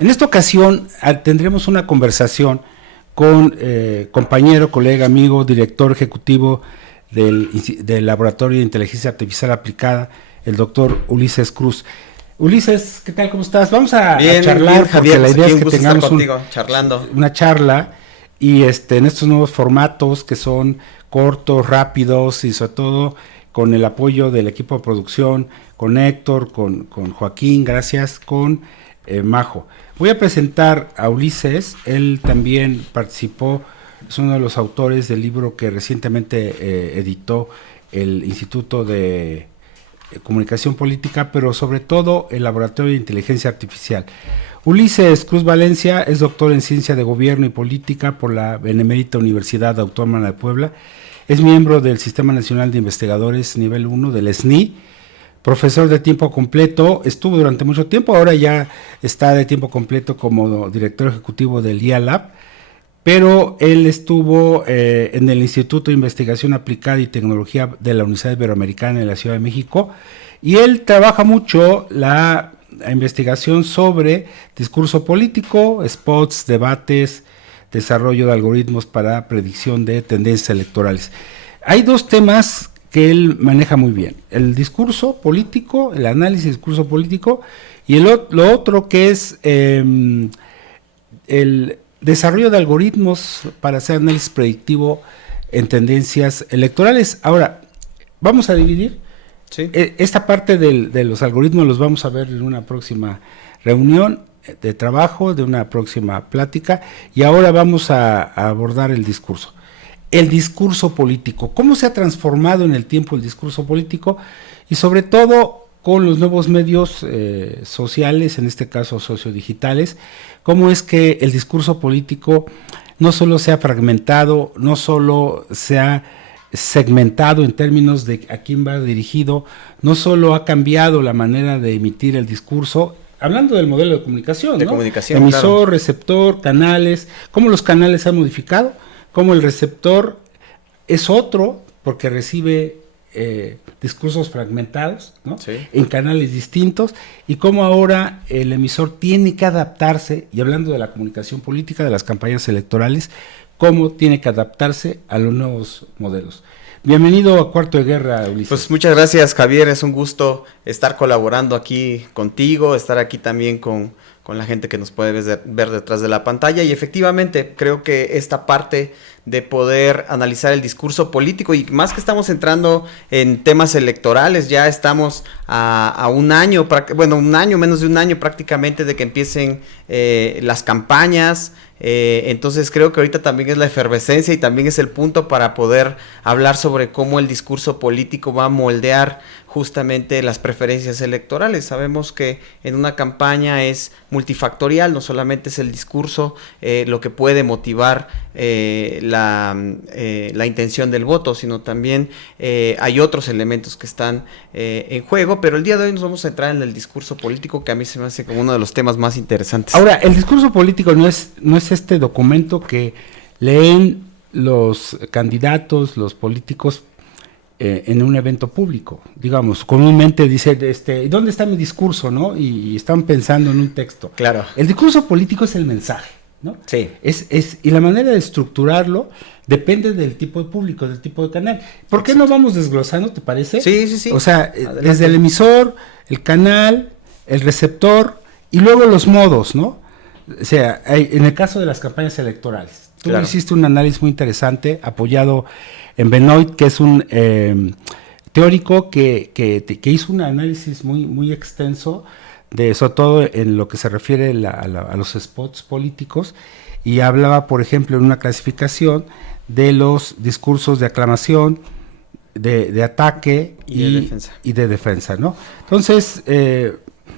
En esta ocasión tendremos una conversación con compañero, colega, amigo, director ejecutivo del Laboratorio de Inteligencia Artificial Aplicada, el doctor Ulises Cruz. Ulises, ¿qué tal? ¿Cómo estás? Vamos a charlar, bien, Javier, porque la idea es que tengamos charlando. una charla y en estos nuevos formatos que son cortos, rápidos y sobre todo con el apoyo del equipo de producción, con Héctor, con Joaquín, gracias, con Majo. Voy a presentar a Ulises. Él también participó, es uno de los autores del libro que recientemente editó el Instituto de Comunicación Política, pero sobre todo el Laboratorio de Inteligencia Artificial. Ulises Cruz Valencia es doctor en Ciencia de Gobierno y Política por la Benemérita Universidad Autónoma de Puebla. Es miembro del Sistema Nacional de Investigadores Nivel 1 del SNI, profesor de tiempo completo, estuvo durante mucho tiempo, ahora ya está de tiempo completo como director ejecutivo del IALAB, pero él estuvo en el Instituto de Investigación Aplicada y Tecnología de la Universidad Iberoamericana en la Ciudad de México, y él trabaja mucho la investigación sobre discurso político, spots, debates, desarrollo de algoritmos para predicción de tendencias electorales. Hay dos temas que él maneja muy bien: el discurso político, el análisis del discurso político, y lo otro que es el desarrollo de algoritmos para hacer análisis predictivo en tendencias electorales. Ahora, vamos a dividir esta parte de los algoritmos, los vamos a ver en una próxima reunión de trabajo, de una próxima plática, y ahora vamos a abordar el discurso. El discurso político, cómo se ha transformado en el tiempo el discurso político, y sobre todo con los nuevos medios sociales, en este caso sociodigitales, cómo es que el discurso político no solo se ha fragmentado, no solo se ha segmentado en términos de a quién va dirigido, no solo ha cambiado la manera de emitir el discurso, hablando del modelo de comunicación, ¿no? Emisor, claro, receptor, canales, cómo los canales se han modificado, cómo el receptor es otro porque recibe discursos fragmentados, ¿no? Sí. En canales distintos, y cómo ahora el emisor tiene que adaptarse, y hablando de la comunicación política, de las campañas electorales, cómo tiene que adaptarse a los nuevos modelos. Bienvenido a Cuarto de Guerra, Ulises. Pues muchas gracias, Javier, es un gusto estar colaborando aquí contigo, estar aquí también con la gente que nos puede ver detrás de la pantalla, y efectivamente creo que esta parte de poder analizar el discurso político, y más que estamos entrando en temas electorales, ya estamos a un año, menos de un año prácticamente de que empiecen las campañas. Entonces creo que ahorita también es la efervescencia y también es el punto para poder hablar sobre cómo el discurso político va a moldear justamente las preferencias electorales. Sabemos que en una campaña es multifactorial, no solamente es el discurso lo que puede motivar la intención del voto, sino también hay otros elementos que están en juego, pero el día de hoy nos vamos a entrar en el discurso político, que a mí se me hace como uno de los temas más interesantes. Ahora, el discurso político no es este documento que leen los candidatos, los políticos en un evento público, digamos, comúnmente dice, ¿dónde está mi discurso, no? Y están pensando en un texto. Claro. El discurso político es el mensaje, ¿no? Sí. Y la manera de estructurarlo depende del tipo de público, del tipo de canal. ¿Por qué no vamos desglosando, te parece? Sí. O sea, desde el emisor, el canal, el receptor y luego los modos, ¿no? O sea, en el caso de las campañas electorales, tú hiciste un análisis muy interesante apoyado en Benoit, que es un teórico que hizo un análisis muy extenso, sobre todo en lo que se refiere a los spots políticos, y hablaba, por ejemplo, en una clasificación de los discursos de aclamación, de ataque y de defensa, ¿no? Entonces,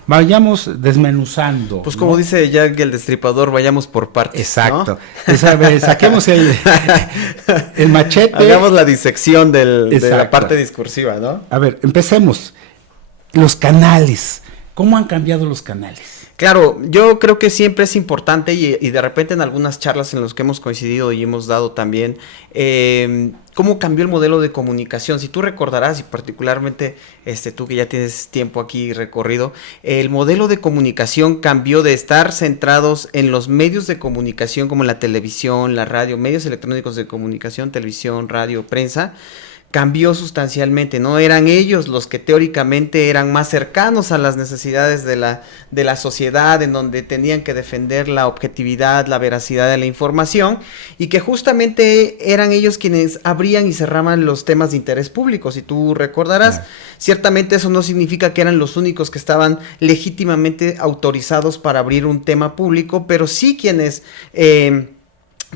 vayamos desmenuzando. Pues como dice Jack el Destripador, vayamos por partes. Exacto. ¿No? Saquemos el machete. Hagamos la disección de la parte discursiva, ¿no? A ver, empecemos. Los canales. ¿Cómo han cambiado los canales? Claro, yo creo que siempre es importante y de repente en algunas charlas en las que hemos coincidido y hemos dado también, cómo cambió el modelo de comunicación. Si tú recordarás, y particularmente tú que ya tienes tiempo aquí recorrido, el modelo de comunicación cambió de estar centrados en los medios de comunicación como la televisión, la radio, medios electrónicos de comunicación, televisión, radio, prensa. Cambió sustancialmente, ¿no? Eran ellos los que teóricamente eran más cercanos a las necesidades de la sociedad, en donde tenían que defender la objetividad, la veracidad de la información, y que justamente eran ellos quienes abrían y cerraban los temas de interés público. Si tú recordarás, ciertamente eso no significa que eran los únicos que estaban legítimamente autorizados para abrir un tema público, pero sí quienes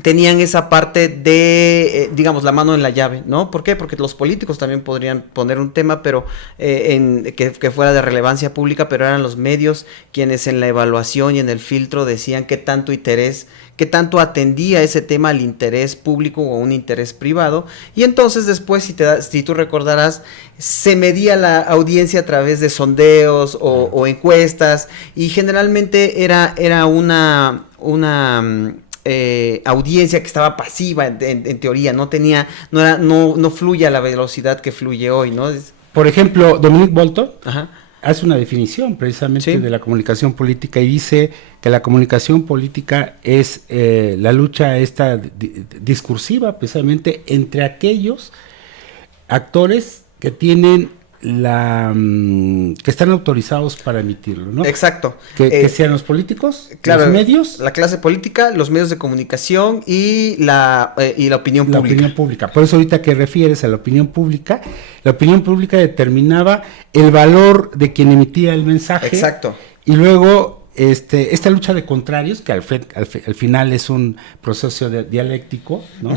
tenían esa parte de, digamos, la mano en la llave, ¿no? ¿Por qué? Porque los políticos también podrían poner un tema, pero que fuera de relevancia pública, pero eran los medios quienes en la evaluación y en el filtro decían qué tanto interés, qué tanto atendía ese tema al interés público o a un interés privado. Y entonces después, si tú recordarás, se medía la audiencia a través de sondeos o encuestas, y generalmente era una audiencia que estaba pasiva en teoría, no fluye a la velocidad que fluye hoy, ¿no? Por ejemplo, Dominique Bolton hace una definición precisamente de la comunicación política y dice que la comunicación política es la lucha esta discursiva precisamente entre aquellos actores que tienen que están autorizados para emitirlo, ¿no? Exacto. Que sean los políticos, claro, los medios, la clase política, los medios de comunicación y la opinión pública. La opinión pública. Por eso ahorita que refieres a la opinión pública determinaba el valor de quien emitía el mensaje. Exacto. Y luego esta lucha de contrarios, que al final es un proceso dialéctico, ¿no?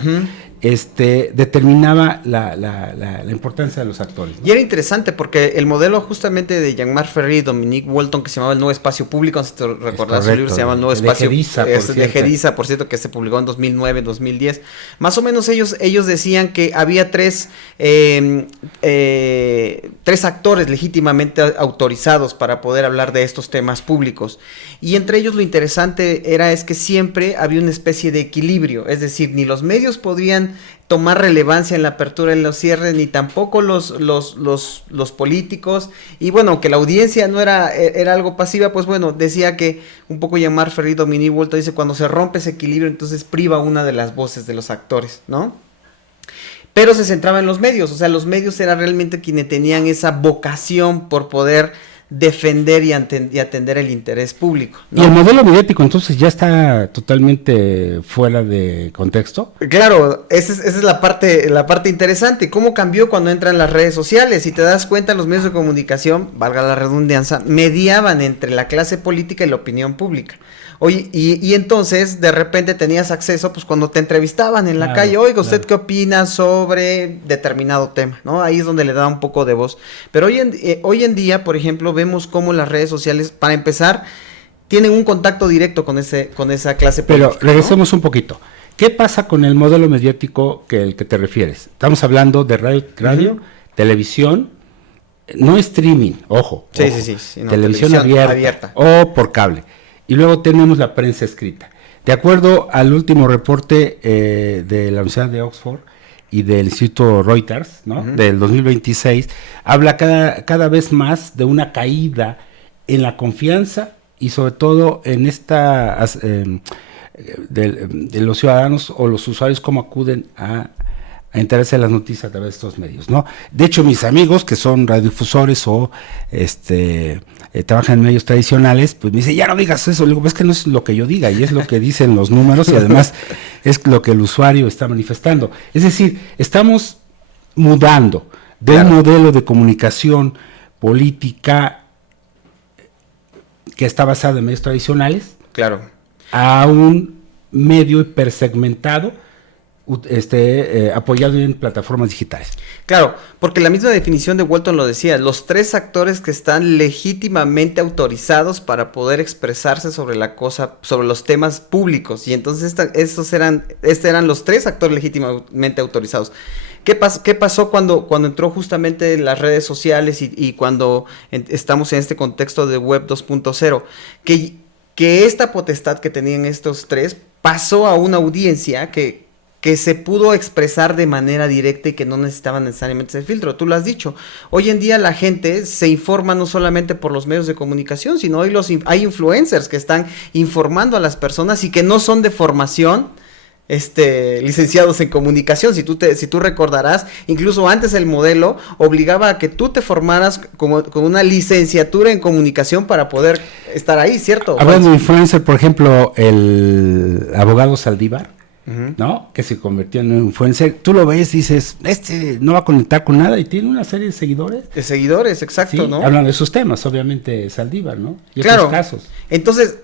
Determinaba la importancia de los actores, ¿no? Y era interesante porque el modelo justamente de Jean-Marc Ferry y Dominique Bolton, que se llamaba El Nuevo Espacio Público, no sé si te recordás, su libro se llama El Nuevo Espacio de Geriza, por cierto, que se publicó en 2009, 2010. Más o menos ellos decían que había tres actores legítimamente autorizados para poder hablar de estos temas públicos. Y entre ellos lo interesante es que siempre había una especie de equilibrio, es decir, ni los medios podrían tomar relevancia en la apertura y los cierres, ni tampoco los políticos, y bueno, aunque la audiencia no era algo pasiva, pues bueno, decía que un poco Jean-Marc Ferry, Dominique Bolton dice, cuando se rompe ese equilibrio, entonces priva una de las voces de los actores, ¿no? Pero se centraba en los medios, o sea, los medios eran realmente quienes tenían esa vocación por poder defender y atender el interés público, ¿no? Y el modelo mediático entonces ya está totalmente fuera de contexto. Claro, esa es la parte interesante. ¿Cómo cambió cuando entran las redes sociales? Si te das cuenta, los medios de comunicación, valga la redundancia, mediaban entre la clase política y la opinión pública. Oye, y entonces de repente tenías acceso, pues cuando te entrevistaban en la calle, oiga, ¿usted qué opina sobre determinado tema? ¿No? Ahí es donde le da un poco de voz. Pero hoy en día, por ejemplo, vemos cómo las redes sociales, para empezar, tienen un contacto directo con esa clase política. Pero regresemos un poquito. ¿Qué pasa con el modelo mediático el que te refieres? Estamos hablando de radio, televisión, no streaming, ojo. Sí, no, televisión abierta o por cable. Y luego tenemos la prensa escrita. De acuerdo al último reporte de la Universidad de Oxford y del Instituto Reuters, ¿no? Del 2026, habla cada vez más de una caída en la confianza y sobre todo en de los ciudadanos o los usuarios, cómo acuden a enterarse de las noticias a través de estos medios, ¿no? De hecho, mis amigos que son radiodifusores o trabajan en medios tradicionales, pues me dicen, ya no digas eso. Le digo, es que no es lo que yo diga, y es lo que dicen los números, y además es lo que el usuario está manifestando. Es decir, estamos mudando de un modelo de comunicación política que está basado en medios tradicionales, claro, a un medio hipersegmentado apoyado en plataformas digitales. Claro, porque la misma definición de Walton lo decía, los 3 actores que están legítimamente autorizados para poder expresarse sobre la cosa, sobre los temas públicos, y entonces estos eran los 3 actores legítimamente autorizados. ¿Qué pasó cuando entró justamente las redes sociales y cuando estamos en este contexto de Web 2.0? Que esta potestad que tenían estos 3 pasó a una audiencia que se pudo expresar de manera directa y que no necesitaba necesariamente ese filtro. Tú lo has dicho. Hoy en día la gente se informa no solamente por los medios de comunicación, sino hoy hay influencers que están informando a las personas y que no son de formación licenciados en comunicación. Si tú recordarás, incluso antes el modelo obligaba a que tú te formaras con una licenciatura en comunicación para poder estar ahí, ¿cierto? Hablando de influencer, por ejemplo, el abogado Saldívar, ¿no? Que se convirtió en un influencer. Tú lo ves y dices, no va a conectar con nada y tiene una serie de seguidores. De seguidores, exacto, sí, ¿no? Hablan de sus temas, obviamente, Saldívar, ¿no? Y claro. otros casos. Entonces,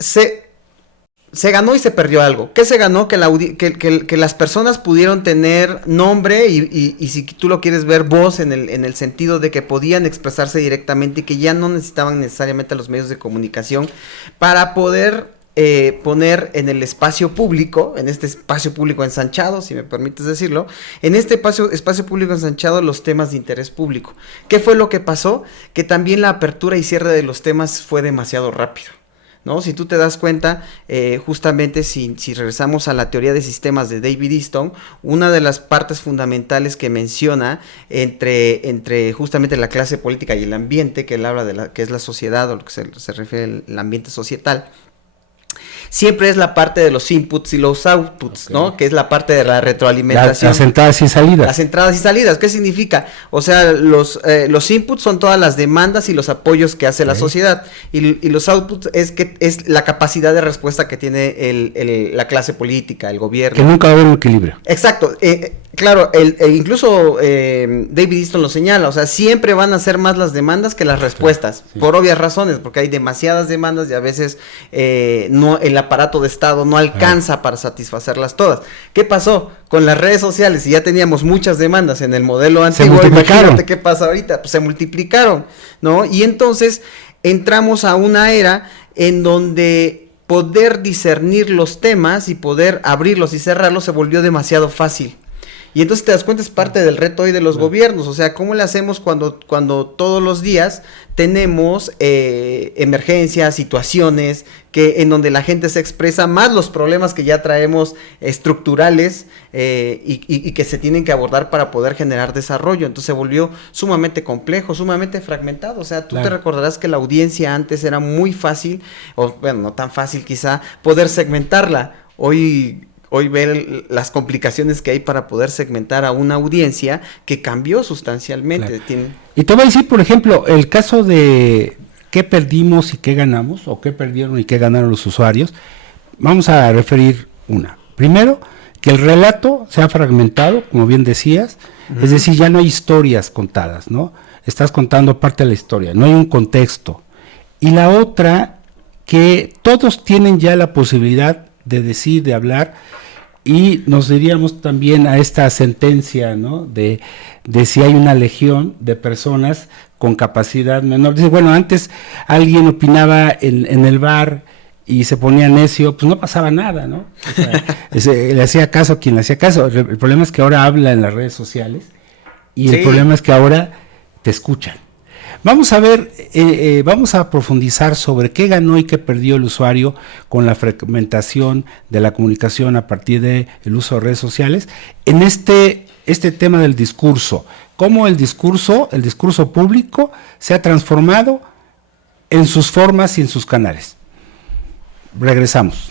se ganó y se perdió algo. ¿Qué se ganó? Que las personas pudieron tener nombre y si tú lo quieres ver, voz en el sentido de que podían expresarse directamente y que ya no necesitaban necesariamente los medios de comunicación para poder poner en el espacio público, en este espacio público ensanchado, si me permites decirlo, en este espacio público ensanchado, los temas de interés público. ¿Qué fue lo que pasó? Que también la apertura y cierre de los temas fue demasiado rápido, ¿no? Si tú te das cuenta, justamente si regresamos a la teoría de sistemas de David Easton, una de las partes fundamentales que menciona entre justamente la clase política y el ambiente, que él habla de que es la sociedad, o lo que se refiere al ambiente societal, siempre es la parte de los inputs y los outputs, okay, ¿no? Que es la parte de la retroalimentación. Las entradas y salidas. Las entradas y salidas, ¿qué significa? O sea, los inputs son todas las demandas y los apoyos que hace la sociedad, y los outputs es la capacidad de respuesta que tiene la clase política, el gobierno. Que nunca va a haber un equilibrio. Exacto. Claro, incluso David Easton lo señala, o sea, siempre van a ser más las demandas que las respuestas, sí, por obvias razones, porque hay demasiadas demandas y a veces el aparato de Estado no alcanza para satisfacerlas todas. ¿Qué pasó con las redes sociales? Si ya teníamos muchas demandas en el modelo antiguo, imagínate qué pasa ahorita, pues se multiplicaron, ¿no? Y entonces entramos a una era en donde poder discernir los temas y poder abrirlos y cerrarlos se volvió demasiado fácil. Y entonces te das cuenta, es parte del reto hoy de los gobiernos, o sea, ¿cómo le hacemos cuando todos los días tenemos emergencias, situaciones en donde la gente se expresa, más los problemas que ya traemos estructurales y que se tienen que abordar para poder generar desarrollo? Entonces se volvió sumamente complejo, sumamente fragmentado, o sea, tú te recordarás que la audiencia antes era muy fácil, o bueno, no tan fácil quizá, poder segmentarla. Hoy ver las complicaciones que hay para poder segmentar a una audiencia que cambió sustancialmente. Claro. Y te voy a decir, por ejemplo, el caso de qué perdimos y qué ganamos, o qué perdieron y qué ganaron los usuarios. Vamos a referir una. Primero, que el relato se ha fragmentado, como bien decías, es decir, ya no hay historias contadas, ¿no? Estás contando parte de la historia, no hay un contexto. Y la otra, que todos tienen ya la posibilidad de decir, de hablar, y nos diríamos también a esta sentencia, ¿no? De si hay una legión de personas con capacidad menor. Dice, bueno, antes alguien opinaba en el bar y se ponía necio, pues no pasaba nada, ¿no? O sea, le hacía caso a quien le hacía caso. El problema es que ahora habla en las redes sociales y sí, el problema es que ahora te escuchan. Vamos a ver, vamos a profundizar sobre qué ganó y qué perdió el usuario con la fragmentación de la comunicación a partir del uso de redes sociales en este tema del discurso. Cómo el discurso público se ha transformado en sus formas y en sus canales. Regresamos.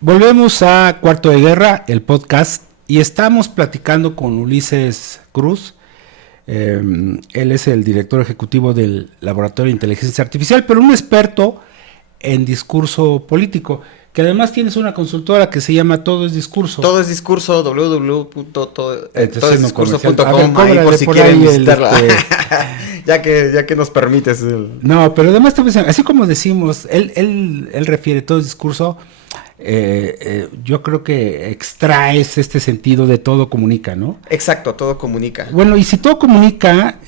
Volvemos a Cuarto de Guerra, el podcast, y estamos platicando con Ulises Cruz. Él es el director ejecutivo del Laboratorio de Inteligencia Artificial, pero un experto en discurso político. que además tienes una consultora que se llama Todo es Discurso. Todo es Discurso, www.todesdiscurso.com, ahí por si por quieren ahí visitarla. ya que nos permites. No, pero además te voy a decir, así como decimos, él refiere Todo es Discurso, yo creo que extraes este sentido de todo comunica, ¿no? Exacto, todo comunica. Bueno, y si todo comunica,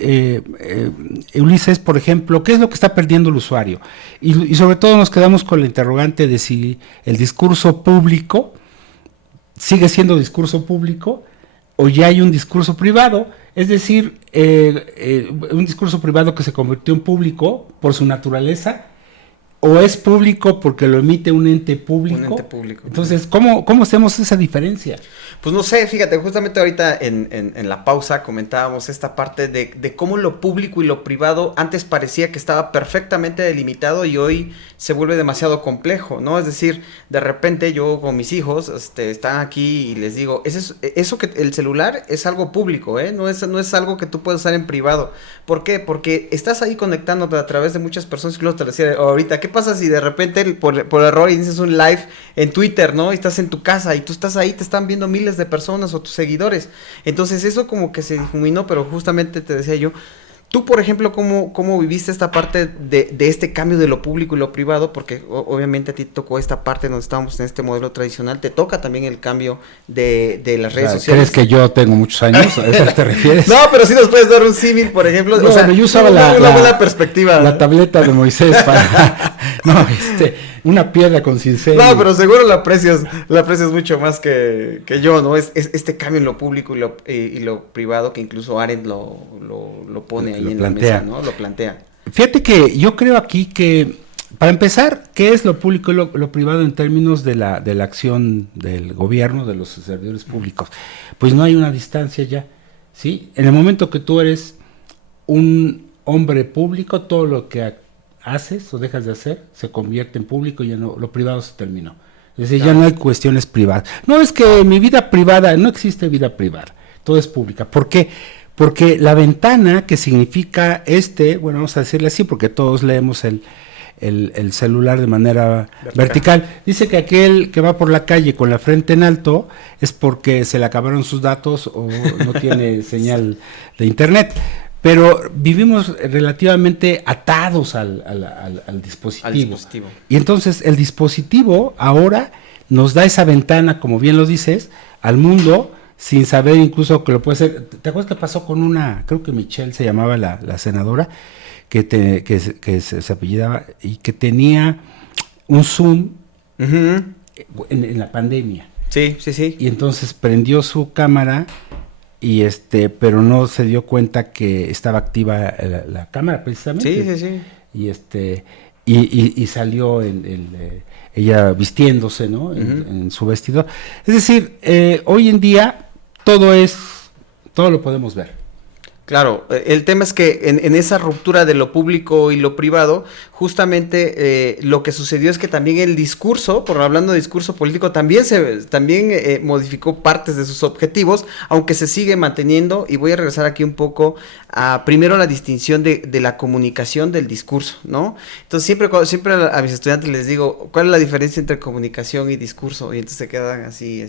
Ulises, por ejemplo, ¿qué es lo que está perdiendo el usuario? Y sobre todo nos quedamos con la interrogante de si el discurso público sigue siendo discurso público o ya hay un discurso privado, es decir, un discurso privado que se convirtió en público por su naturaleza, o es público porque lo emite un ente público. Un ente público. Entonces, ¿cómo hacemos esa diferencia? Pues no sé, fíjate, justamente ahorita en la pausa comentábamos esta parte de cómo lo público y lo privado antes parecía que estaba perfectamente delimitado y hoy se vuelve demasiado complejo, ¿no? Es decir, de repente yo con mis hijos están aquí y les digo, eso que el celular es algo público, ¿eh? No es algo que tú puedes usar en privado. ¿Por qué? Porque estás ahí conectándote a través de muchas personas, incluso te decía ahorita, ¿qué pasa si de repente por error inicias un live en Twitter, ¿no? Y estás en tu casa y tú estás ahí, te están viendo miles de personas o tus seguidores. Entonces eso como que se difuminó, pero justamente te decía yo, tú, por ejemplo, ¿cómo viviste esta parte de este cambio de lo público y lo privado? Porque obviamente a ti te tocó esta parte donde estábamos en este modelo tradicional, te toca también el cambio de las redes sociales. ¿Crees que yo tengo muchos años? ¿A eso te refieres? No, pero sí nos puedes dar un símil, por ejemplo. No, o sea, yo usaba una buena perspectiva. La tableta de Moisés para... No, una piedra con cincel. No, pero seguro la aprecias mucho más que yo, ¿no? Es este cambio en lo público y lo privado que incluso Arendt lo pone ahí en la mesa, ¿no? Lo plantea. Fíjate que yo creo aquí que, para empezar, ¿qué es lo público y lo privado en términos de la acción del gobierno, de los servidores públicos? Pues no hay una distancia ya, ¿sí? En el momento que tú eres un hombre público, todo lo que haces o dejas de hacer se convierte en público y ya no, lo privado se terminó. Es decir, ya no hay cuestiones privadas. No, es que mi vida privada, no existe vida privada, todo es pública. ¿Por qué? Porque la ventana que significa bueno, vamos a decirle así, porque todos leemos el celular de manera vertical. Dice que aquel que va por la calle con la frente en alto es porque se le acabaron sus datos o no tiene señal de internet. Pero vivimos relativamente atados al dispositivo. Y entonces el dispositivo ahora nos da esa ventana, como bien lo dices, al mundo, sin saber incluso que lo puede hacer. ¿Te acuerdas qué pasó con creo que Michelle se llamaba la senadora, que se apellidaba, y que tenía un Zoom en la pandemia? Sí. Y entonces prendió su cámara y pero no se dio cuenta que estaba activa la cámara precisamente. Sí. Y salió ella vistiéndose, ¿no? En su vestido. Es decir, hoy en día todo lo podemos ver. Claro, el tema es que en esa ruptura de lo público y lo privado, justamente lo que sucedió es que también el discurso, por hablando de discurso político, también modificó partes de sus objetivos, aunque se sigue manteniendo, y voy a regresar aquí un poco a primero la distinción de la comunicación del discurso, ¿no? Entonces siempre a mis estudiantes les digo, ¿cuál es la diferencia entre comunicación y discurso? Y entonces se quedan así,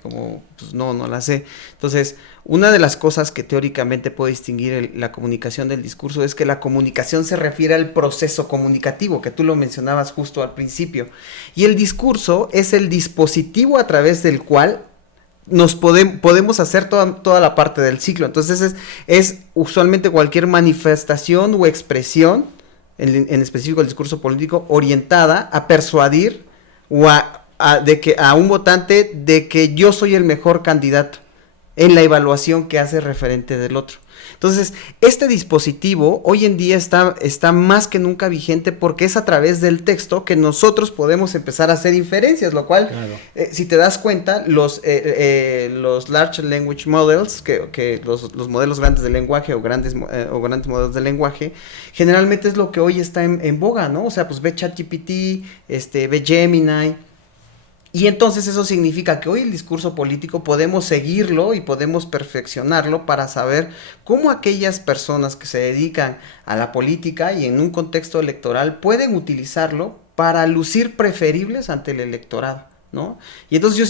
como, pues no la sé. Entonces, una de las cosas que teóricamente puede distinguir la comunicación del discurso es que la comunicación se refiere al proceso comunicativo, que tú lo mencionabas justo al principio, y el discurso es el dispositivo a través del cual nos podemos hacer toda la parte del ciclo. Entonces es usualmente cualquier manifestación o expresión, en específico el discurso político, orientada a persuadir o a un votante de que yo soy el mejor candidato en la evaluación que hace referente del otro. Entonces, este dispositivo hoy en día está más que nunca vigente porque es a través del texto que nosotros podemos empezar a hacer inferencias, lo cual, claro. Si te das cuenta, los Large Language Models, que los modelos grandes de lenguaje o grandes modelos de lenguaje, generalmente es lo que hoy está en boga, ¿no? O sea, pues ve ChatGPT, ve Gemini. Y entonces eso significa que hoy el discurso político podemos seguirlo y podemos perfeccionarlo para saber cómo aquellas personas que se dedican a la política y en un contexto electoral pueden utilizarlo para lucir preferibles ante el electorado, ¿no? Y entonces yo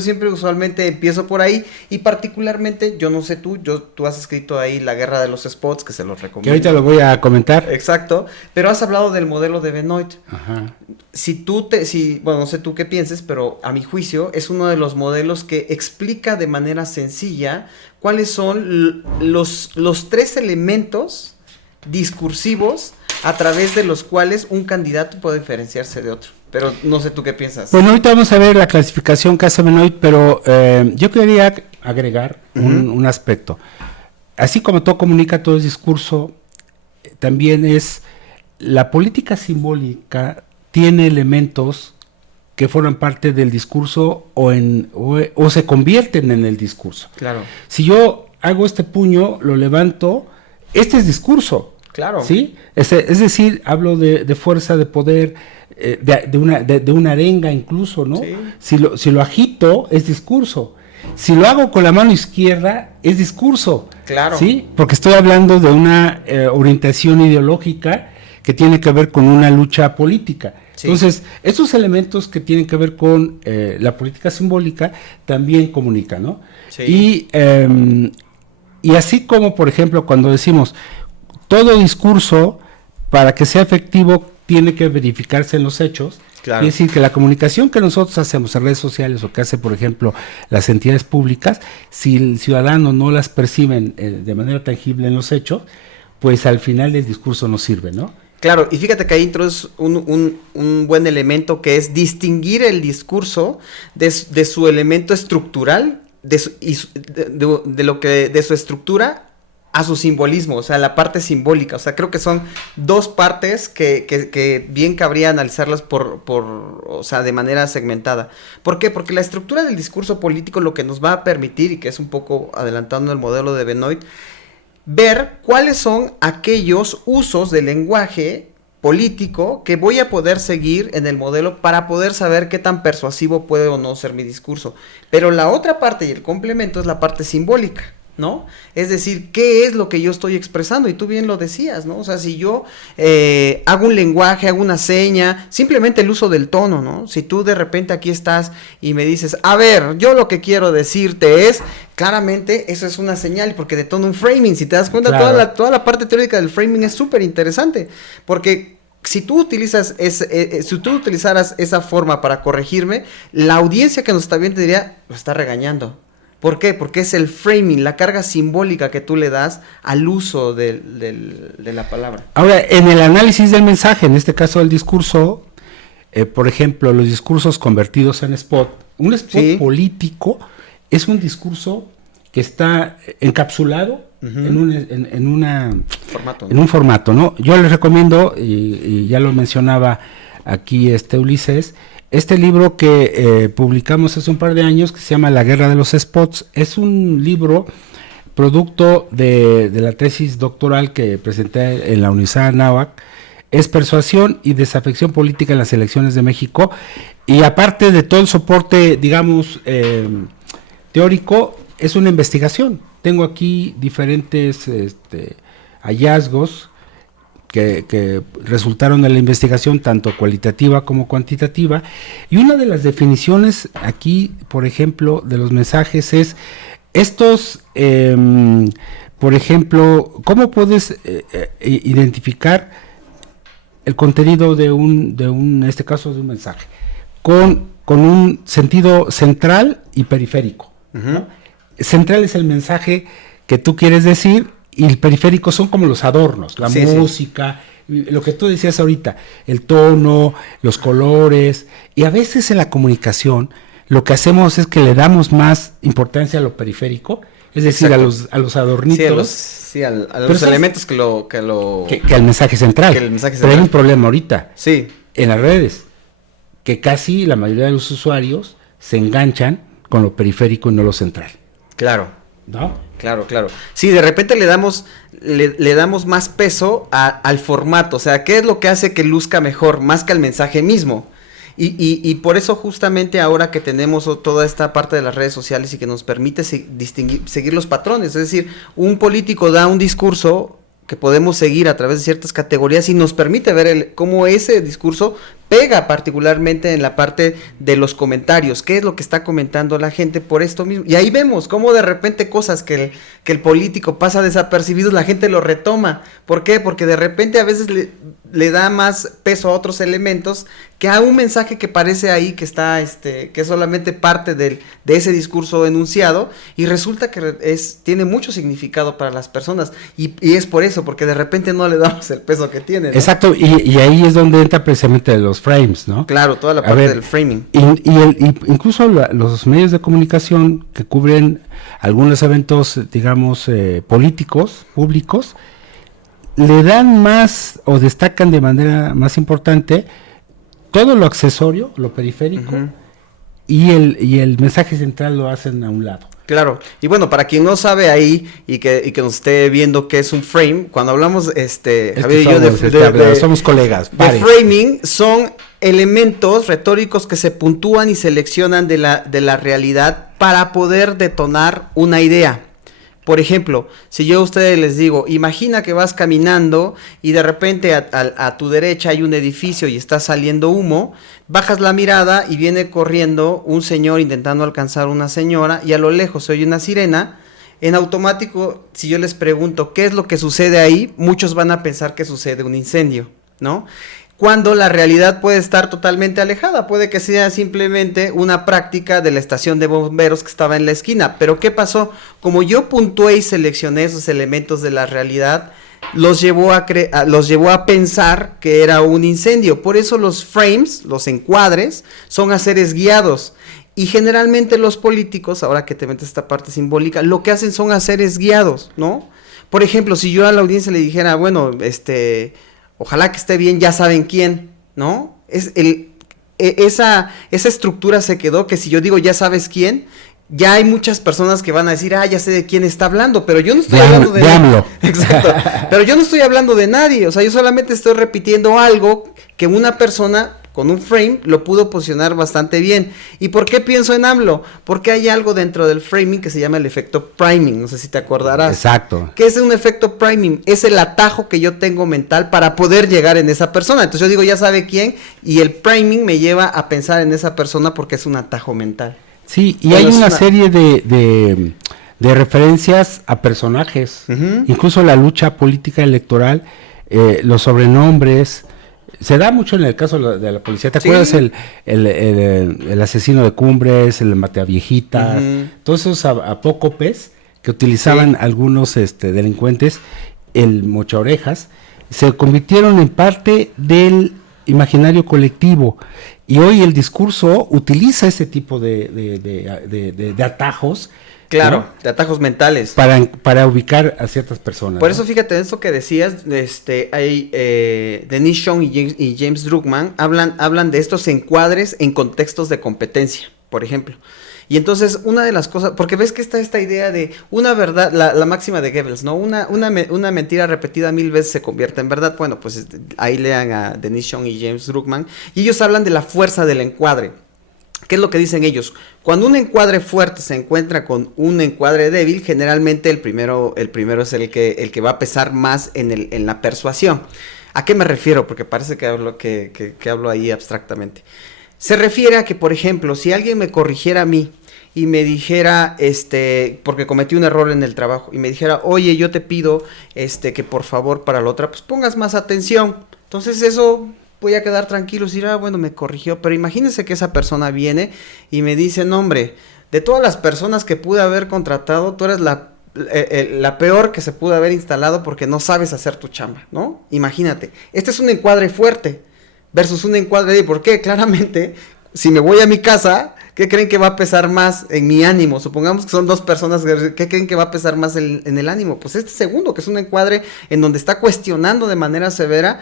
siempre usualmente empiezo por ahí, y particularmente, yo no sé tú has escrito ahí La Guerra de los Spots, que se los recomiendo. Que ahorita lo voy a comentar. Exacto, pero has hablado del modelo de Benoit. Ajá. Bueno, no sé tú qué pienses, pero a mi juicio es uno de los modelos que explica de manera sencilla cuáles son los 3 elementos discursivos a través de los cuales un candidato puede diferenciarse de otro. Pero no sé tú qué piensas. Bueno, ahorita vamos a ver la clasificación que hace Benoit, pero yo quería agregar un aspecto. Así como todo comunica, todo es discurso, también es la política simbólica tiene elementos que forman parte del discurso o se convierten en el discurso. Claro. Si yo hago este puño, lo levanto, este es discurso. Claro. ¿Sí? Es decir, hablo de fuerza, de poder, de una arenga incluso, ¿no? Sí. Si lo agito, es discurso. Si lo hago con la mano izquierda, es discurso. Claro. ¿Sí? Porque estoy hablando de una orientación ideológica que tiene que ver con una lucha política. Sí. Entonces, esos elementos que tienen que ver con la política simbólica también comunican, ¿no? Sí. Y así como, por ejemplo, cuando decimos todo discurso, para que sea efectivo, tiene que verificarse en los hechos. Claro. Es decir, que la comunicación que nosotros hacemos en redes sociales o que hace, por ejemplo, las entidades públicas, si el ciudadano no las perciben de manera tangible en los hechos, pues al final el discurso no sirve, ¿no? Claro, y fíjate que ahí introduces un buen elemento, que es distinguir el discurso de su elemento estructural, de su estructura a su simbolismo, o sea, la parte simbólica. O sea, creo que son 2 partes que bien cabría analizarlas o sea, de manera segmentada. ¿Por qué? Porque la estructura del discurso político lo que nos va a permitir, y que es un poco adelantando el modelo de Benoit, ver cuáles son aquellos usos del lenguaje político que voy a poder seguir en el modelo para poder saber qué tan persuasivo puede o no ser mi discurso. Pero la otra parte y el complemento es la parte simbólica, ¿no? Es decir, ¿qué es lo que yo estoy expresando? Y tú bien lo decías, ¿no? O sea, si yo hago un lenguaje, hago una seña, simplemente el uso del tono, ¿no? Si tú de repente aquí estás y me dices, a ver, yo lo que quiero decirte es, claramente eso es una señal, porque detona un framing. Si te das cuenta, claro, toda la parte teórica del framing es súper interesante, porque si tú utilizaras esa forma para corregirme, la audiencia que nos está viendo diría, lo está regañando. ¿Por qué? Porque es el framing, la carga simbólica que tú le das al uso de la palabra. Ahora, en el análisis del mensaje, en este caso del discurso, por ejemplo, los discursos convertidos en spot, un spot político es un discurso que está encapsulado en un formato, ¿no? Yo les recomiendo, y ya lo mencionaba aquí Ulises, este libro que publicamos hace un par de años, que se llama La Guerra de los Spots. Es un libro producto de la tesis doctoral que presenté en la Universidad de Anáhuac. Es persuasión y desafección política en las elecciones de México. Y aparte de todo el soporte, digamos, teórico, es una investigación. Tengo aquí diferentes hallazgos que resultaron de la investigación, tanto cualitativa como cuantitativa, y una de las definiciones aquí, por ejemplo, de los mensajes es estos, por ejemplo, ¿cómo puedes identificar el contenido en este caso de un mensaje? Con un sentido central y periférico, ¿no? Central es el mensaje que tú quieres decir, y el periférico son como los adornos, la música, lo que tú decías ahorita, el tono, los colores. Y a veces en la comunicación lo que hacemos es que le damos más importancia a lo periférico, es decir, a los adornitos. A los elementos que al mensaje central. Pero hay un problema ahorita en las redes, que casi la mayoría de los usuarios se enganchan con lo periférico y no lo central. Claro. ¿No? Claro. Sí, de repente le damos más peso al formato, o sea, ¿qué es lo que hace que luzca mejor, más que al mensaje mismo? Y por eso justamente ahora que tenemos toda esta parte de las redes sociales y que nos permite seguir los patrones, es decir, un político da un discurso que podemos seguir a través de ciertas categorías y nos permite ver cómo ese discurso pega particularmente en la parte de los comentarios, qué es lo que está comentando la gente por esto mismo. Y ahí vemos cómo de repente cosas que el político pasa desapercibidos, la gente lo retoma. ¿Por qué? Porque de repente a veces le da más peso a otros elementos que a un mensaje que parece ahí que está, que es solamente parte de ese discurso enunciado, y resulta que tiene mucho significado para las personas, y es por eso, porque de repente no le damos el peso que tiene, ¿no? Exacto, y ahí es donde entra precisamente los frames, ¿no? Claro, toda la parte del framing. Y incluso los medios de comunicación que cubren algunos eventos, digamos, políticos, públicos, le dan más o destacan de manera más importante todo lo accesorio, lo periférico, y el mensaje central lo hacen a un lado. Claro, y bueno, para quien no sabe ahí y que nos esté viendo qué es un frame, cuando hablamos, Javier y yo somos colegas. De framing, son elementos retóricos que se puntúan y seleccionan de la realidad para poder detonar una idea. Por ejemplo, si yo a ustedes les digo, imagina que vas caminando y de repente a tu derecha hay un edificio y está saliendo humo, bajas la mirada y viene corriendo un señor intentando alcanzar a una señora y a lo lejos se oye una sirena. En automático, si yo les pregunto qué es lo que sucede ahí, muchos van a pensar que sucede un incendio, ¿no? Cuando la realidad puede estar totalmente alejada, puede que sea simplemente una práctica de la estación de bomberos que estaba en la esquina. Pero ¿qué pasó? Como yo puntué y seleccioné esos elementos de la realidad, los llevó a pensar que era un incendio. Por eso los frames, los encuadres, son haceres guiados. Y generalmente los políticos, ahora que te metes esta parte simbólica, lo que hacen son haceres guiados, ¿no? Por ejemplo, si yo a la audiencia le dijera, bueno, ojalá que esté bien, ya saben quién, ¿no? Esa estructura se quedó, que si yo digo ya sabes quién, ya hay muchas personas que van a decir, ya sé de quién está hablando, pero yo no estoy hablando de nadie. Exacto. Pero yo no estoy hablando de nadie, o sea, yo solamente estoy repitiendo algo que una persona con un frame lo pudo posicionar bastante bien. ¿Y por qué pienso en AMLO? Porque hay algo dentro del framing que se llama el efecto priming, no sé si te acordarás. Exacto. ¿Qué es un efecto priming? Es el atajo que yo tengo mental para poder llegar en esa persona. Entonces yo digo, ya sabe quién, y el priming me lleva a pensar en esa persona porque es un atajo mental. Sí, y hay una serie de referencias a personajes, incluso la lucha política electoral, los sobrenombres. Se da mucho en el caso de la policía. ¿Te acuerdas el asesino de Cumbres, el mateaviejitas, todos esos apócopes que utilizaban algunos delincuentes, el mochaorejas, se convirtieron en parte del imaginario colectivo? Y hoy el discurso utiliza ese tipo de atajos. Claro, ¿no? De atajos mentales. Para ubicar a ciertas personas. Por eso, fíjate, esto que decías, hay Denise Young y James Druckmann hablan de estos encuadres en contextos de competencia, por ejemplo. Y entonces, una de las cosas, porque ves que está esta idea de una verdad, la máxima de Goebbels, ¿no? Una mentira repetida 1000 veces se convierte en verdad. Bueno, pues ahí lean a Denise Young y James Druckmann, y ellos hablan de la fuerza del encuadre. ¿Qué es lo que dicen ellos? Cuando un encuadre fuerte se encuentra con un encuadre débil, generalmente el primero es el que va a pesar más en la persuasión. ¿A qué me refiero? Porque parece que hablo ahí abstractamente. Se refiere a que, por ejemplo, si alguien me corrigiera a mí y me dijera, porque cometí un error en el trabajo, y me dijera, oye, yo te pido, que por favor para la otra, pues pongas más atención. Entonces eso... voy a quedar tranquilo y decir, bueno, me corrigió. Pero imagínense que esa persona viene y me dice, no, hombre, de todas las personas que pude haber contratado, tú eres la peor que se pudo haber instalado porque no sabes hacer tu chamba, ¿no? Imagínate, este es un encuadre fuerte versus un encuadre de, ¿por qué? Claramente, si me voy a mi casa, ¿qué creen que va a pesar más en mi ánimo? Supongamos que son dos personas, ¿qué creen que va a pesar más en el ánimo? Pues este segundo, que es un encuadre en donde está cuestionando de manera severa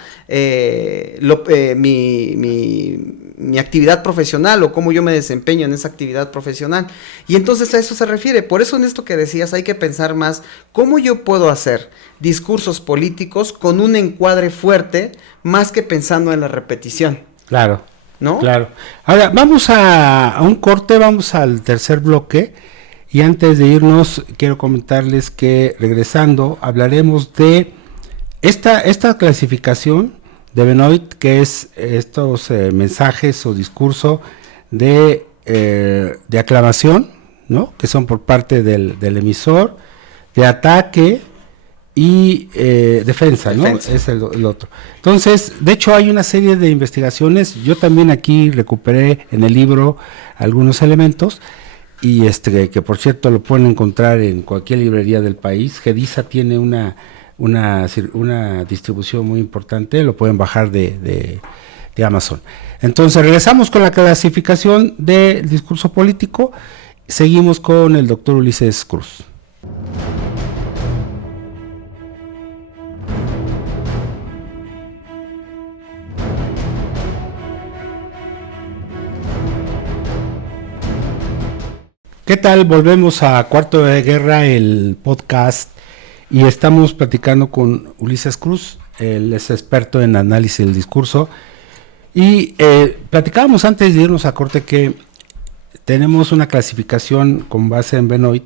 mi actividad profesional o cómo yo me desempeño en esa actividad profesional. Y entonces a eso se refiere. Por eso en esto que decías hay que pensar más cómo yo puedo hacer discursos políticos con un encuadre fuerte más que pensando en la repetición. Claro. ¿No? Claro. Ahora, vamos a un corte, vamos al tercer bloque, y antes de irnos, quiero comentarles que regresando, hablaremos de esta clasificación de Benoit, que es estos mensajes o discurso de aclamación, ¿no? Que son por parte del emisor, de ataque y defensa, ¿no? Es el otro. Entonces, de hecho hay una serie de investigaciones, yo también aquí recuperé en el libro algunos elementos, y que por cierto lo pueden encontrar en cualquier librería del país. GEDISA tiene una distribución muy importante, lo pueden bajar de Amazon. Entonces regresamos con la clasificación del discurso político, seguimos con el doctor Ulises Cruz. ¿Qué tal? Volvemos a Cuarto de Guerra, el podcast, y estamos platicando con Ulises Cruz. Él es experto en análisis del discurso, y platicábamos antes de irnos a corte que tenemos una clasificación con base en Benoit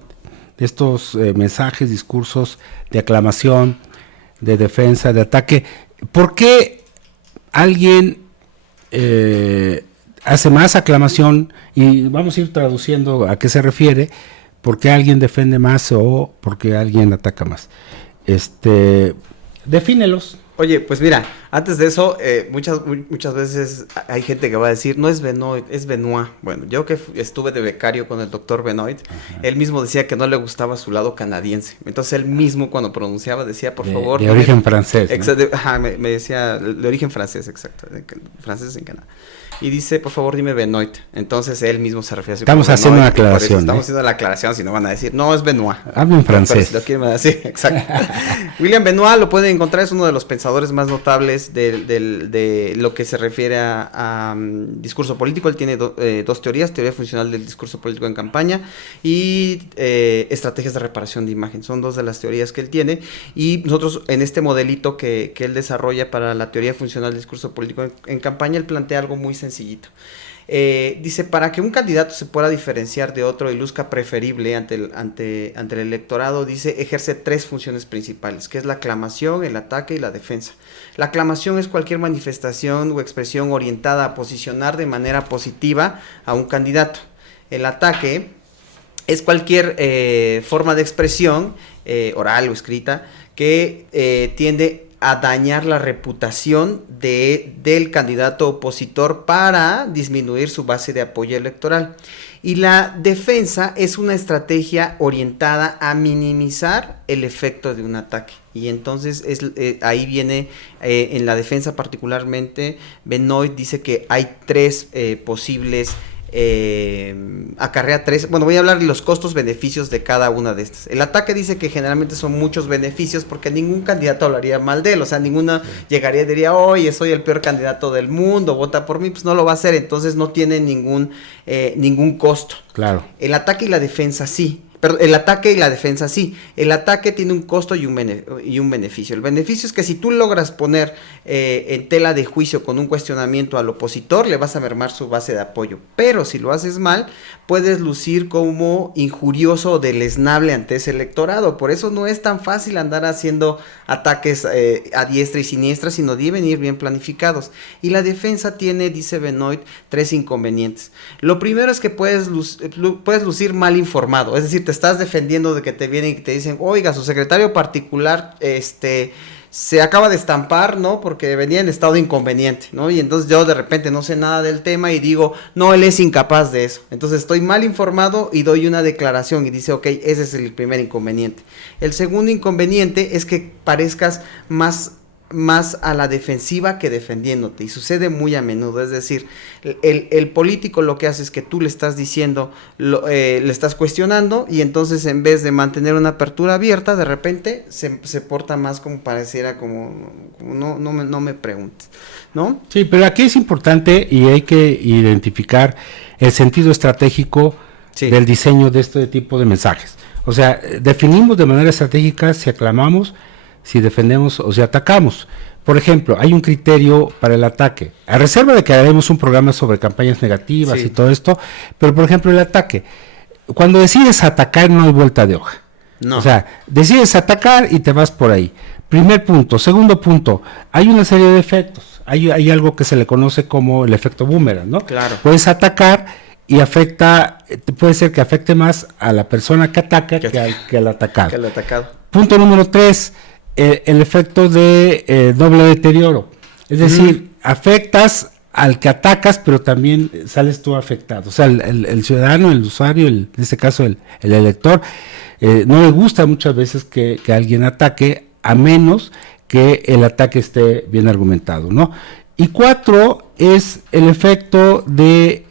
de estos mensajes, discursos de aclamación, de defensa, de ataque. ¿Por qué alguien hace más aclamación? Y vamos a ir traduciendo a qué se refiere. ¿Por qué alguien defiende más o por qué alguien ataca más? Defínelos. Oye, pues mira, antes de eso, muchas veces hay gente que va a decir, no es Benoit, es Benoit. Bueno, yo que estuve de becario con el doctor Benoit, él mismo decía que no le gustaba su lado canadiense. Entonces él mismo cuando pronunciaba decía, por favor... De origen francés, ¿no? Me decía, de origen francés, exacto, francés en Canadá. Y dice, por favor, dime Benoit. Entonces él mismo se refiere a... Estamos haciendo una aclaración. Estamos haciendo la aclaración, si no van a decir, no, es Benoit. Hablo en francés. Pero si lo quieren decir, exacto. William Benoit lo pueden encontrar, es uno de los pensadores más notables de lo que se refiere a discurso político. Él tiene dos teorías, teoría funcional del discurso político en campaña y estrategias de reparación de imagen. Son dos de las teorías que él tiene, y nosotros en este modelito que él desarrolla para la teoría funcional del discurso político en campaña, él plantea algo muy sencillito. Dice, para que un candidato se pueda diferenciar de otro y luzca preferible ante el electorado, dice, ejerce tres funciones principales, que es la aclamación, el ataque y la defensa. La aclamación es cualquier manifestación o expresión orientada a posicionar de manera positiva a un candidato. El ataque es cualquier forma de expresión, oral o escrita, que tiende a dañar la reputación del candidato opositor para disminuir su base de apoyo electoral. Y la defensa es una estrategia orientada a minimizar el efecto de un ataque. Y entonces ahí viene, en la defensa particularmente, Benoit dice que hay tres posibles acarrea tres. Bueno, voy a hablar de los costos-beneficios de cada una de estas. El ataque dice que generalmente son muchos beneficios porque ningún candidato hablaría mal de él, o sea, ninguna llegaría y diría, oye, soy el peor candidato del mundo, vota por mí, pues no lo va a hacer, entonces no tiene ningún costo. Claro. El ataque y la defensa sí. Pero el ataque y la defensa sí. El ataque tiene un costo y un beneficio. El beneficio es que si tú logras poner en tela de juicio con un cuestionamiento al opositor, le vas a mermar su base de apoyo. Pero si lo haces mal, puedes lucir como injurioso o deleznable ante ese electorado. Por eso no es tan fácil andar haciendo ataques a diestra y siniestra, sino deben ir bien planificados. Y la defensa tiene, dice Benoit, tres inconvenientes. Lo primero es que puedes lucir mal informado, es decir, te estás defendiendo de que te vienen y te dicen, oiga, su secretario particular, se acaba de estampar, ¿no? Porque venía en estado inconveniente, ¿no? Y entonces yo de repente no sé nada del tema y digo, no, él es incapaz de eso. Entonces estoy mal informado y doy una declaración y dice, ok, ese es el primer inconveniente. El segundo inconveniente es que parezcas más a la defensiva que defendiéndote, y sucede muy a menudo. Es decir, el político lo que hace es que tú le estás diciendo, le estás cuestionando, y entonces en vez de mantener una apertura abierta, de repente se porta más como pareciera como no me preguntes, ¿no? Sí, pero aquí es importante y hay que identificar el sentido estratégico del diseño de este tipo de mensajes. O sea, definimos de manera estratégica si aclamamos, si defendemos o si atacamos. Por ejemplo, hay un criterio para el ataque, a reserva de que haremos un programa sobre campañas negativas y todo esto, pero por ejemplo el ataque, cuando decides atacar no hay vuelta de hoja. No. O sea, decides atacar y te vas por ahí. Primer punto. Segundo punto, hay una serie de efectos. hay algo que se le conoce como el efecto boomerang, ¿no? Claro. Puedes atacar y puede ser que afecte más a la persona que ataca que al atacado. Que al atacado. Punto número 3, el efecto de doble deterioro. Es decir, afectas al que atacas, pero también sales tú afectado. O sea, el ciudadano, el usuario, en este caso el elector, no le gusta muchas veces que alguien ataque, a menos que el ataque esté bien argumentado, ¿no? Y 4 es el efecto de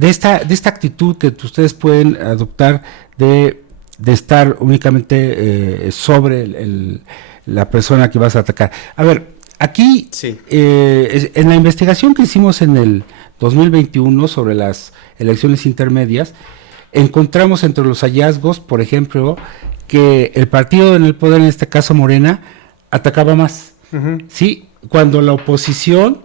esta actitud que ustedes pueden adoptar de estar únicamente sobre la persona que vas a atacar. A ver, aquí, sí. En la investigación que hicimos en el 2021 sobre las elecciones intermedias, encontramos entre los hallazgos, por ejemplo, que el partido en el poder, en este caso Morena, atacaba más. Sí, cuando la oposición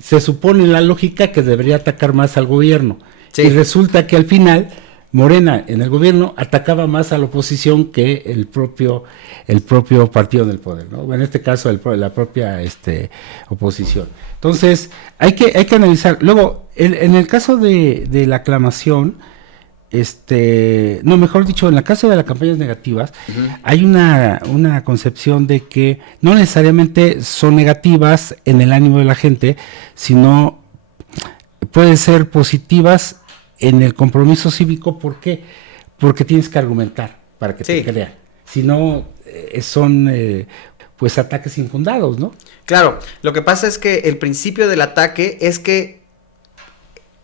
se supone en la lógica que debería atacar más al gobierno. Sí. Y resulta que al final Morena en el gobierno atacaba más a la oposición que el propio partido del poder, ¿no? En este caso la propia oposición. Entonces hay que analizar. Luego en el caso de la aclamación, mejor dicho, en el caso de las campañas negativas, hay una concepción de que no necesariamente son negativas en el ánimo de la gente, sino pueden ser positivas en el compromiso cívico. ¿Por qué? Porque tienes que argumentar para que te crean. Si no, son pues ataques infundados, ¿no? Claro, lo que pasa es que el principio del ataque es que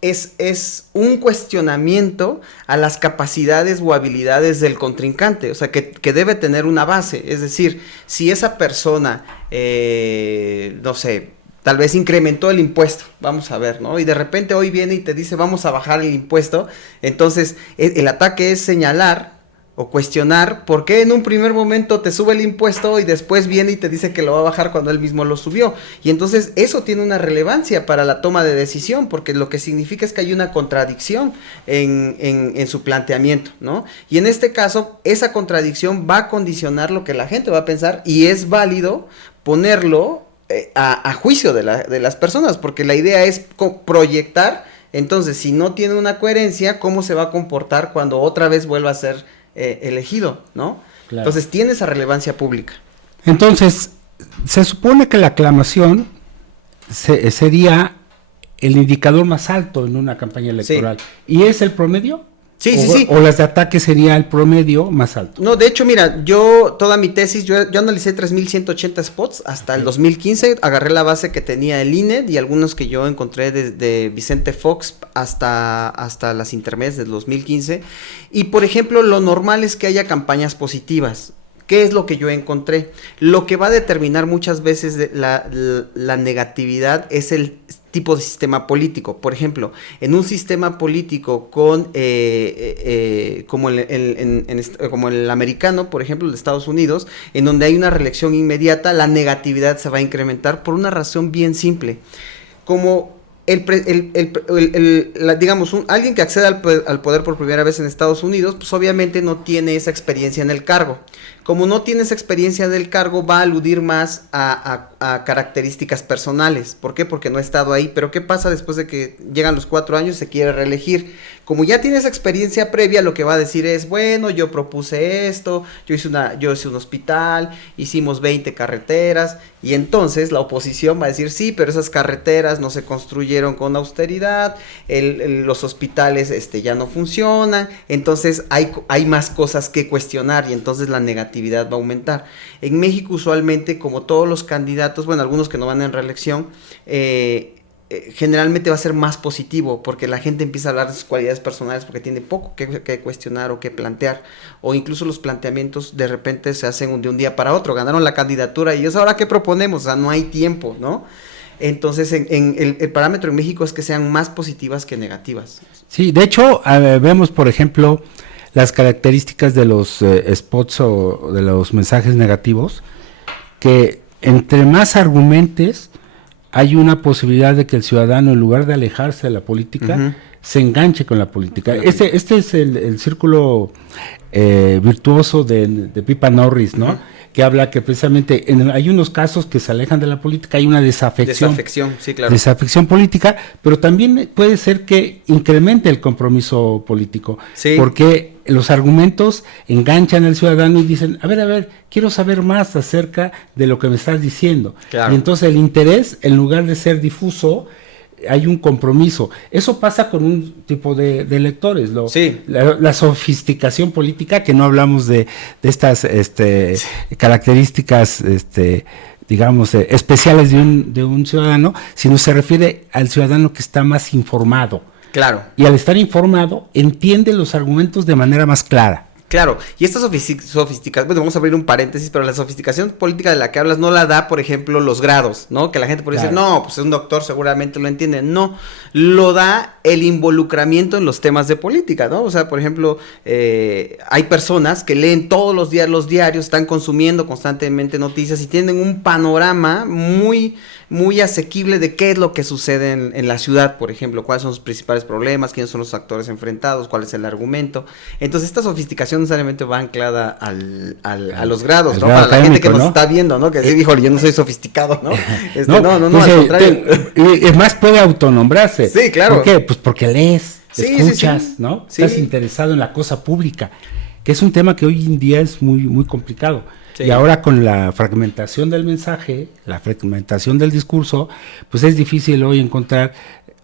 es un cuestionamiento a las capacidades o habilidades del contrincante, o sea, que debe tener una base. Es decir, si esa persona, no sé, tal vez incrementó el impuesto, vamos a ver, ¿no? Y de repente hoy viene y te dice, vamos a bajar el impuesto. Entonces, el ataque es señalar o cuestionar por qué en un primer momento te sube el impuesto y después viene y te dice que lo va a bajar cuando él mismo lo subió. Y entonces eso tiene una relevancia para la toma de decisión, porque lo que significa es que hay una contradicción en su planteamiento, ¿no? Y en este caso, esa contradicción va a condicionar lo que la gente va a pensar, y es válido ponerlo a juicio de las personas, porque la idea es proyectar. Entonces, si no tiene una coherencia, ¿cómo se va a comportar cuando otra vez vuelva a ser elegido, ¿no? Claro. Entonces tiene esa relevancia pública. Entonces, se supone que la aclamación sería el indicador más alto en una campaña electoral. Sí. ¿Y es el promedio? Sí. ¿O las de ataque sería el promedio más alto? No, de hecho, mira, toda mi tesis, yo analicé 3.180 spots hasta el 2015, agarré la base que tenía el INE y algunos que yo encontré desde Vicente Fox hasta las intermedias del 2015, y por ejemplo, lo normal es que haya campañas positivas. ¿Qué es lo que yo encontré? Lo que va a determinar muchas veces la negatividad es el tipo de sistema político. Por ejemplo, en un sistema político como el americano, por ejemplo, el de Estados Unidos, en donde hay una reelección inmediata, la negatividad se va a incrementar por una razón bien simple. Como alguien que accede al poder por primera vez en Estados Unidos, pues obviamente no tiene esa experiencia en el cargo. Como no tiene esa experiencia del cargo, va a aludir más a características personales. ¿Por qué? Porque no ha estado ahí. Pero ¿qué pasa después de que llegan los 4 años y se quiere reelegir? Como ya tiene esa experiencia previa, lo que va a decir es, bueno, yo propuse esto, yo hice un hospital, hicimos 20 carreteras, y entonces la oposición va a decir, sí, pero esas carreteras no se construyeron con austeridad, los hospitales ya no funcionan, entonces hay más cosas que cuestionar, y entonces la negatividad va a aumentar. En México usualmente, como todos los candidatos, bueno, algunos que no van en reelección, generalmente va a ser más positivo, porque la gente empieza a hablar de sus cualidades personales porque tiene poco que cuestionar o que plantear, o incluso los planteamientos de repente se hacen de un día para otro. Ganaron la candidatura y es ahora qué proponemos, o sea, no hay tiempo, ¿no? Entonces el parámetro en México es que sean más positivas que negativas. Sí, de hecho, vemos por ejemplo las características de los spots o de los mensajes negativos, que entre más argumentes hay una posibilidad de que el ciudadano, en lugar de alejarse de la política, se enganche con la política. Este es el círculo virtuoso de Pippa Norris, ¿no? Que habla que precisamente hay unos casos que se alejan de la política, hay una desafección, sí, claro. Desafección política, pero también puede ser que incremente el compromiso político, sí. Porque los argumentos enganchan al ciudadano y dicen, a ver, quiero saber más acerca de lo que me estás diciendo. Claro. Y entonces el interés, en lugar de ser difuso, hay un compromiso. Eso pasa con un tipo de lectores. La sofisticación política, que no hablamos de estas características digamos, especiales de un ciudadano, sino se refiere al ciudadano que está más informado. Claro. Y al estar informado, entiende los argumentos de manera más clara. Claro, y esta sofisticación, bueno, vamos a abrir un paréntesis, pero la sofisticación política de la que hablas no la da, por ejemplo, los grados, ¿no? Que la gente puede decir, no, pues un doctor seguramente lo entiende. No, lo da el involucramiento en los temas de política, ¿no? O sea, por ejemplo, hay personas que leen todos los días los diarios, están consumiendo constantemente noticias y tienen un panorama muy asequible de qué es lo que sucede en la ciudad, por ejemplo, cuáles son los principales problemas, quiénes son los actores enfrentados, cuál es el argumento. Entonces, esta sofisticación necesariamente va anclada a los grados, ¿no? Para la gente que nos está viendo, ¿no? Que sí, híjole, yo no soy sofisticado, ¿no? No, al contrario. Es más, puede autonombrarse. Sí, claro. ¿Por qué? Pues porque lees, escuchas, sí. ¿no? Sí. Estás interesado en la cosa pública, que es un tema que hoy en día es muy, muy complicado. Sí. Y ahora con la fragmentación del mensaje, la fragmentación del discurso, pues es difícil hoy encontrar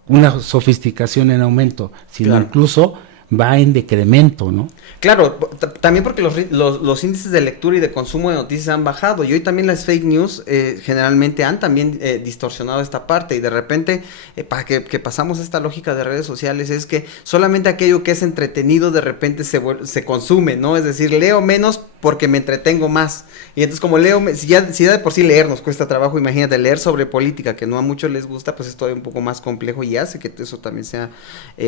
una sofisticación en aumento, sino incluso va en decremento, ¿no? Claro, también porque los índices de lectura y de consumo de noticias han bajado, y hoy también las fake news generalmente han también distorsionado esta parte, y de repente, para que pasamos esta lógica de redes sociales, es que solamente aquello que es entretenido de repente se consume, ¿no? Es decir, leo menos porque me entretengo más, y entonces como leo, si ya de por sí leer nos cuesta trabajo, imagínate leer sobre política, que no a muchos les gusta, pues es todavía un poco más complejo y hace que eso también sea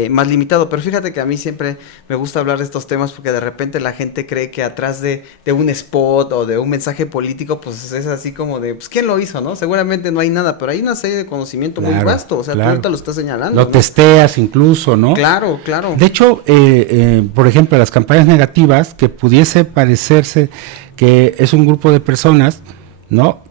más limitado. Pero fíjate que a mí siempre me gusta hablar de estos temas porque de repente la gente cree que atrás de un spot o de un mensaje político, pues es así como de, pues ¿quién lo hizo, no? Seguramente no hay nada, pero hay una serie de conocimiento muy vasto, o sea, tú ahorita lo estás señalando. Lo testeas incluso, ¿no? Claro. De hecho, por ejemplo, las campañas negativas, que pudiese parecerse que es un grupo de personas, ¿no?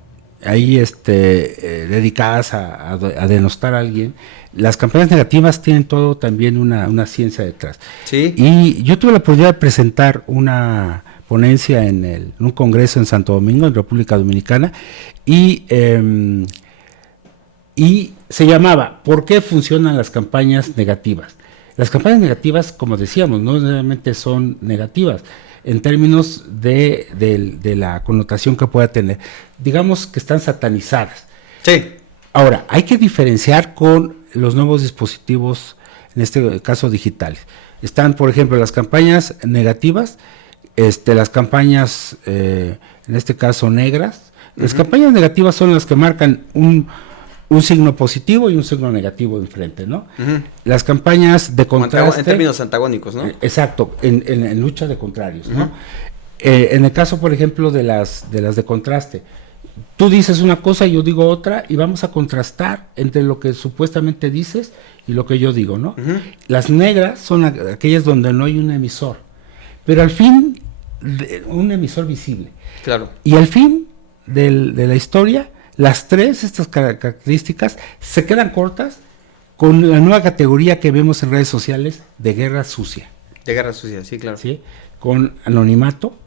Ahí dedicadas a denostar a alguien. Las campañas negativas tienen todo también una ciencia detrás. Sí. Y yo tuve la oportunidad de presentar una ponencia en un congreso en Santo Domingo, en República Dominicana, y se llamaba ¿Por qué funcionan las campañas negativas? Las campañas negativas, como decíamos, no necesariamente son negativas en términos de la connotación que pueda tener. Digamos que están satanizadas. Sí. Ahora, hay que diferenciar con los nuevos dispositivos, en este caso digitales. Están, por ejemplo, las campañas negativas, las campañas, en este caso negras. Las campañas negativas son las que marcan un signo positivo y un signo negativo enfrente, ¿no? Las campañas de contraste... En términos antagónicos, ¿no? Exacto, en lucha de contrarios, ¿no? En el caso, por ejemplo, de las de contraste, tú dices una cosa y yo digo otra y vamos a contrastar entre lo que supuestamente dices y lo que yo digo, ¿no? Las negras son aquellas donde no hay un emisor, pero al fin, un emisor visible. Claro. Y al fin de la historia, estas características se quedan cortas con la nueva categoría que vemos en redes sociales de guerra sucia. De guerra sucia, sí, claro. ¿Sí? Con anonimato.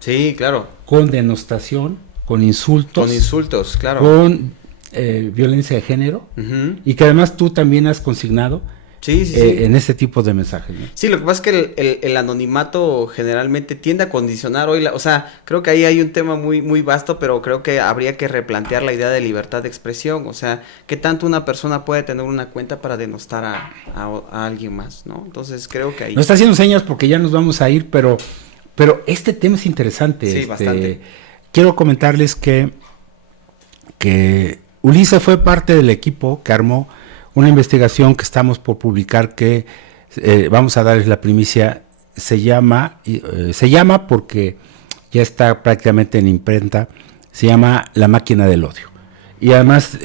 Sí, claro. Con denostación, con insultos. Con insultos, claro. Con violencia de género. Y que además tú también has consignado. Sí. En este tipo de mensajes, ¿no? Sí, lo que pasa es que el anonimato generalmente tiende a condicionar hoy, o sea, creo que ahí hay un tema muy, muy vasto, pero creo que habría que replantear la idea de libertad de expresión, o sea, ¿qué tanto una persona puede tener una cuenta para denostar a alguien más, ¿no? Entonces creo que ahí... Nos está haciendo señas porque ya nos vamos a ir, pero este tema es interesante. Sí, bastante. Quiero comentarles que Ulises fue parte del equipo que armó una investigación que estamos por publicar, que vamos a darles la primicia. Se llama porque ya está prácticamente en imprenta, se llama La máquina del odio. Y además,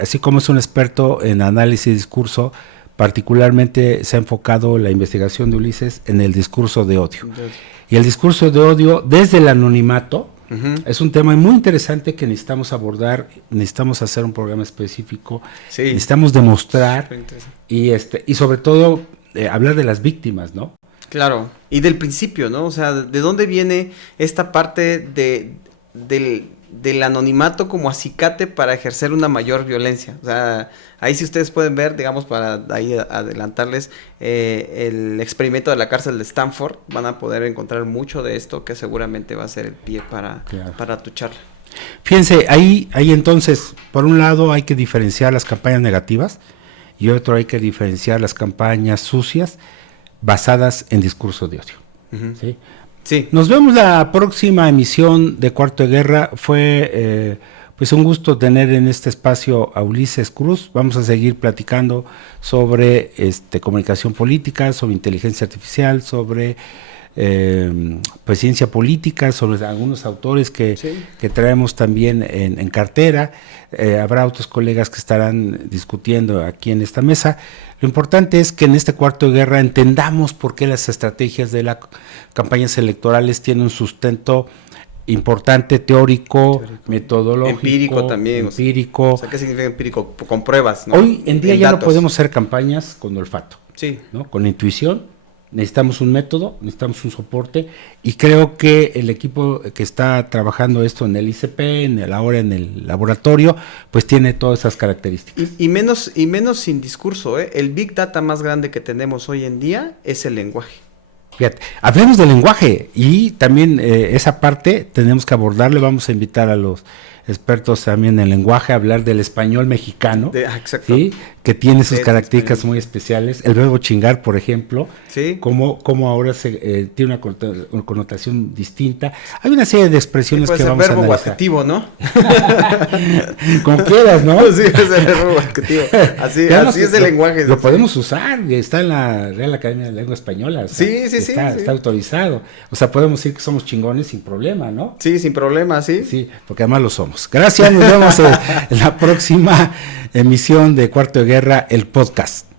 así como es un experto en análisis y discurso, particularmente se ha enfocado la investigación de Ulises en el discurso de odio. Y el discurso de odio desde el anonimato es un tema muy interesante que necesitamos abordar, necesitamos hacer un programa específico, necesitamos demostrar y sobre todo hablar de las víctimas, ¿no? Claro, y del principio, ¿no? O sea, ¿de dónde viene esta parte del anonimato como acicate para ejercer una mayor violencia? O sea, ahí si ustedes pueden ver, digamos, para ahí adelantarles, el experimento de la cárcel de Stanford, van a poder encontrar mucho de esto que seguramente va a ser el pie para tu charla. Fíjense, ahí entonces, por un lado hay que diferenciar las campañas negativas y otro hay que diferenciar las campañas sucias basadas en discurso de odio. ¿Sí? Sí. Nos vemos la próxima emisión de Cuarto de Guerra. Fue pues un gusto tener en este espacio a Ulises Cruz. Vamos a seguir platicando sobre comunicación política, sobre inteligencia artificial, sobre pues ciencia política, sobre algunos autores que traemos también en cartera. Habrá otros colegas que estarán discutiendo aquí en esta mesa. Lo importante es que en este Cuarto de Guerra entendamos por qué las estrategias de las campañas electorales tienen un sustento importante, teórico, metodológico, empírico también. O sea, ¿qué significa empírico? Con pruebas, ¿no? Hoy en día ya no podemos hacer campañas con olfato, ¿no? Con intuición. Necesitamos un método, necesitamos un soporte, y creo que el equipo que está trabajando esto en el ICP, ahora en el laboratorio, pues tiene todas esas características. Y menos sin discurso, ¿eh? El Big Data más grande que tenemos hoy en día es el lenguaje. Fíjate, hablemos del lenguaje, y también esa parte tenemos que abordarle. Vamos a invitar a los expertos también en lenguaje a hablar del español mexicano, ¿sí? Que tiene sus características muy especiales. El verbo chingar, por ejemplo, como ahora tiene una connotación distinta. Hay una serie de expresiones que vamos a analizar. Verbo adjetivo, ¿no? Como quieras, ¿no? Sí, es el verbo adjetivo. Así es el lenguaje. Lo podemos usar, está en la Real Academia de Lengua Española. O sea, está autorizado. O sea, podemos decir que somos chingones sin problema, ¿no? Sí, sin problema, sí. Sí, porque además lo somos. Gracias, nos vemos en la próxima emisión de Cuarto de Guerra, el podcast.